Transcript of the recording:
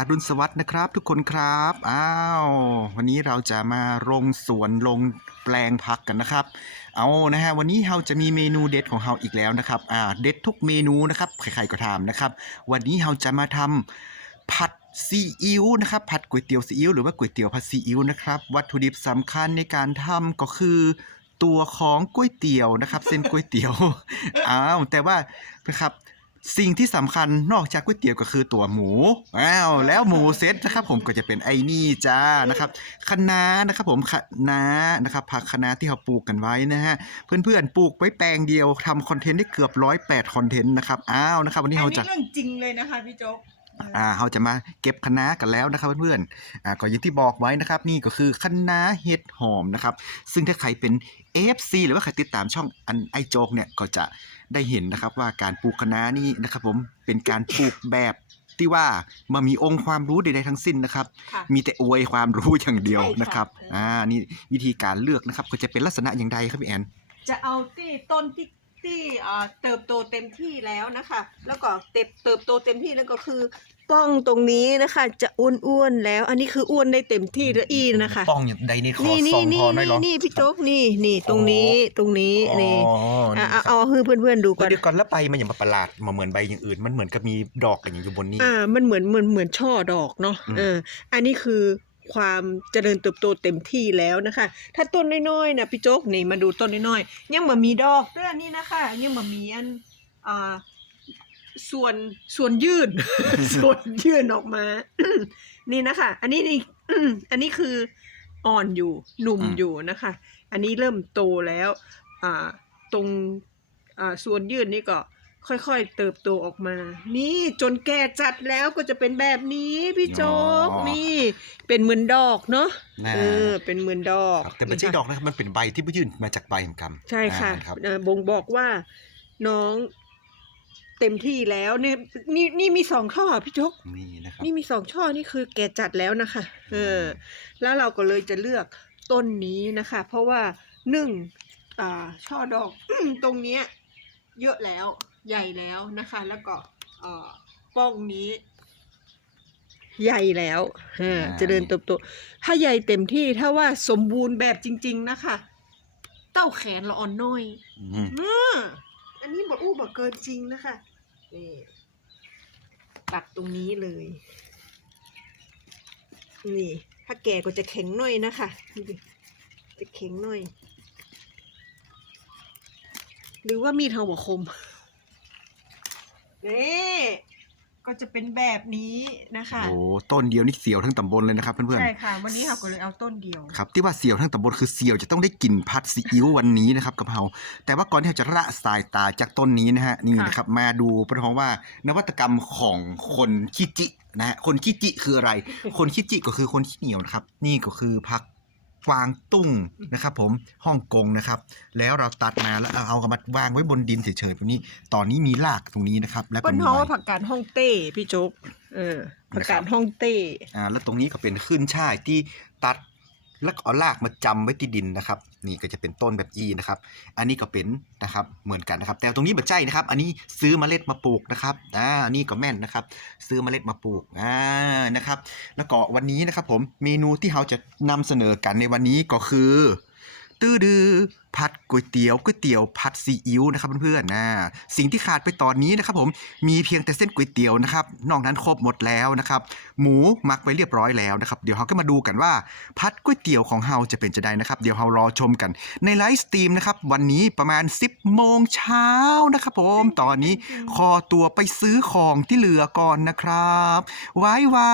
อรุณสวัสดิ์นะครับทุกคนครับ อ้าว วันนี้เราจะมาลงสวนลงแปลงผักกันนะครับ เอานะฮะวันนี้เราจะมีเมนูเด็ดของเราอีกแล้วนะครับ อ่าเด็ดทุกเมนูนะครับ ใครๆก็ทำนะครับ วันนี้เราจะมาทำผัดซีอิ๊วนะครับผัดก๋วยเตี๋ยวซีอิ๊วหรือว่าก๋วยเตี๋ยวผัดซีอิ๊วนะครับวัตถุดิบสำคัญในการทำก็คือตัวของก๋วยเตี๋ยวนะครับ เส้นก๋วยเตี๋ยวอ้าวแต่ว่านะครับ สิ่งที่สำคัญนอกจากก๋วยเตี๋ยวก็คือตัวหมูอ้าวแล้วหมูเซตนะครับ ผมก็จะเป็นไอ้นี่จ้านะครับคะน้านะครับ ผมคะน้านะครับผักคะน้าที่เราปลูกกันไว้นะฮะเพื่อนๆปลูกไว้แปลงเดียวทำคอนเทนต์ได้เกือบร้อยแปดคอนเทนต์นะครับอ้าวนะครับวันนี้เราจะเรื่องจริงเลยนะคะพี่โจ๊ก อ่าเราจะมาเก็บคะน้ากันแล้วนะครับเพื่อนๆอ่าก็อย่างที่บอกไว้นะครับ นี่ก็คือคะน้าเห็ดหอมนะครับ ซึ่งถ้าใครเป็น FC หรือว่าใครติดตามช่องอันไอโจกเนี่ยก็จะได้เห็นนะครับว่าการปลูกคะน้านี่นะครับผมเป็นการปลูกแบบที่ว่ามามีองค์ความรู้ใดๆทั้งสิ้นนะครับ ค่ะมีแต่อวยความรู้อย่างเดียวใช่ค่ะนะครับอ่านี่วิธีการเลือกนะครับก็จะเป็นลักษณะอย่างใดครับพี่แอน จะเอาที่ต้นที่ ที่เอ่อเติบโตเต็มที่แล้วนะคะ แล้วก็เติบเติบโตเต็มที่แล้วก็คือป้องตรงนี้นะคะ จะอ้วนๆแล้ว อันนี้คืออ้วนได้เต็มที่แล้วอีนะคะป้องอย่างใดนี่ขอนี่ซนี่องพนี่อหน่อยเหรอนี่พี่โจ๊กนี่นี่ตรงนี้ตรงนี้อ๋อนี่นี่อะคเอารับเอาให้เพื่อนๆดูก่อน เดี๋ยวก่อนแล้วใบมันอย่างประหลาดมาเหมือนใบอย่างอื่น มันเหมือนกับมีดอกอย่างอยู่บนนี้ อ่า มันเหมือนเหมือนเหมือนช่อดอกเนาะ อืม เออ อันนี้คือ ความเจริญเติบโตเต็มที่แล้วนะคะ ถ้าต้นน้อยๆนะพี่โจ๊กนี่มาดูต้นน้อยๆยังบ่มีดอกด้วยอันนี้นะคะยังบ่มีอันอ่าส่วนส่วนยื่นส่วนยื่นออกมา นี่นะคะ อันนี้นี่อันนี้คืออ่อนอยู่หนุ่มอยู่นะคะ อันนี้เริ่มโตแล้ว อ่า ตรงอ่าส่วนยื่นนี่ก็ ค่อยๆเติบโตออกมา นี่จนแก่จัดแล้วก็จะเป็นแบบนี้พี่โจ๊กอ๋อนี่เป็นเหมือนดอกเนาะนะเออเป็นเหมือนดอกครับแต่ไม่ใช่นะคะดอกนะครับมันเป็นใบที่ยื่นมาจากใบของกำใช่ค่ะอ่าครับ เอ่อบ่งบอกว่าน้องเต็มที่แล้วเนี่ยนี่นี่มีสองช่อพี่โจ๊ก นี่นะครับ นี่มีสองช่อนี่คือแก่จัดแล้วนะคะ เออแล้วเราก็เลยจะเลือกต้นนี้นะคะ เพราะว่าหนึ่งอ่าช่อดอก ตรงเนี้ย เยอะแล้ว ใหญ่แล้วนะคะ แล้วก็เอ่อป้องนี้ ใหญ่แล้วเออเจริญเติบโตถ้าใหญ่เต็มที่ถ้าว่าสมบูรณ์แบบจริง ๆ นะคะ เต้าแขนละอ่อนน้อยอืมอ่าอันนี้บออู้บอเกินจริงนะคะนี่ตัดตรงนี้เลย นี่ ถ้าแก่ก็จะแข็งหน่อยนะคะดูดิจะแข็งหน่อย หรือว่ามีดเทาบอคม นี่ก็จะเป็นแบบนี้นะคะโอ้ต้นเดียวนี่เสียวทั้งตำบลเลยนะครับเพื่อนใช่ค่ะ วันนี้เราก็เลยเอาต้นเดียว ๆครับที่ว่าเสียวทั้งตำบลคือเสียวจะต้องได้กลิ่นผัดซีอิ๊ววันนี้นะครับกะเพราแต่ว่าก่อนที่เราจะละสายตาจากต้นนี้นะฮะนี่ค่ะนะครับมาดูเพราะว่านวัตกรรมของคนขี้จินะฮะคนขี้จิคืออะไร คนขี้จิก็คือคนขี้เหนียวนะครับนี่ก็คือผัก กวางตุ้งนะครับ ผมฮ่องกงนะครับ แล้วเราตัดมาแล้วเอากระมัดวางไว้บนดินเฉยๆตรงนี้ ตอนนี้มีรากตรงนี้นะครับ แล้วก็เปิ้นมีเพราะใบ ว่าผักกาดฮ่องเต้พี่โจ๊กเออผักกาดฮ่องเต้ อ่าแล้วตรงนี้ก็เป็นขึ้นช่ายที่ตัด แล้วก็เอารากมาจำไว้ที่ดินนะครับ นี่ก็จะเป็นต้นแบบอีนะครับ อันนี้ก็เป็นนะครับเหมือนกันนะครับ แต่ตรงนี้บัใจนะครับ อันนี้ซื้อเมล็ดมาปลูกนะครับอ่าอันนี้ก็แม่นนะครับ ซื้อเมล็ดมาปลูกอ่านะครับ แล้วก็วันนี้นะครับผมเมนูที่เราจะนำเสนอกันในวันนี้ก็คือ ตื้อดือผัดก๋วยเตี๋ยวก๋วยเตี๋ยวผัดซีอิ๊วนะครับเพื่อนๆนะสิ่งที่ขาดไปตอนนี้นะครับผมมีเพียงแต่เส้นก๋วยเตี๋ยวนะครับนอกนั้นครบหมดแล้วนะครับหมูหมักไว้เรียบร้อยแล้วนะครับเดี๋ยวเราก็มาดูกันว่าพัดก๋วยเตี๋ยวของเฮาจะเป็นจะได้นะครับ เดี๋ยวเรารอชมกันในไลฟ์สตรีมนะครับวันนี้ประมาณ 10โมงเช้านะครับผมตอนนี้ขอตัวไปซื้อของที่เหลือก่อนนะครับไว้ไว้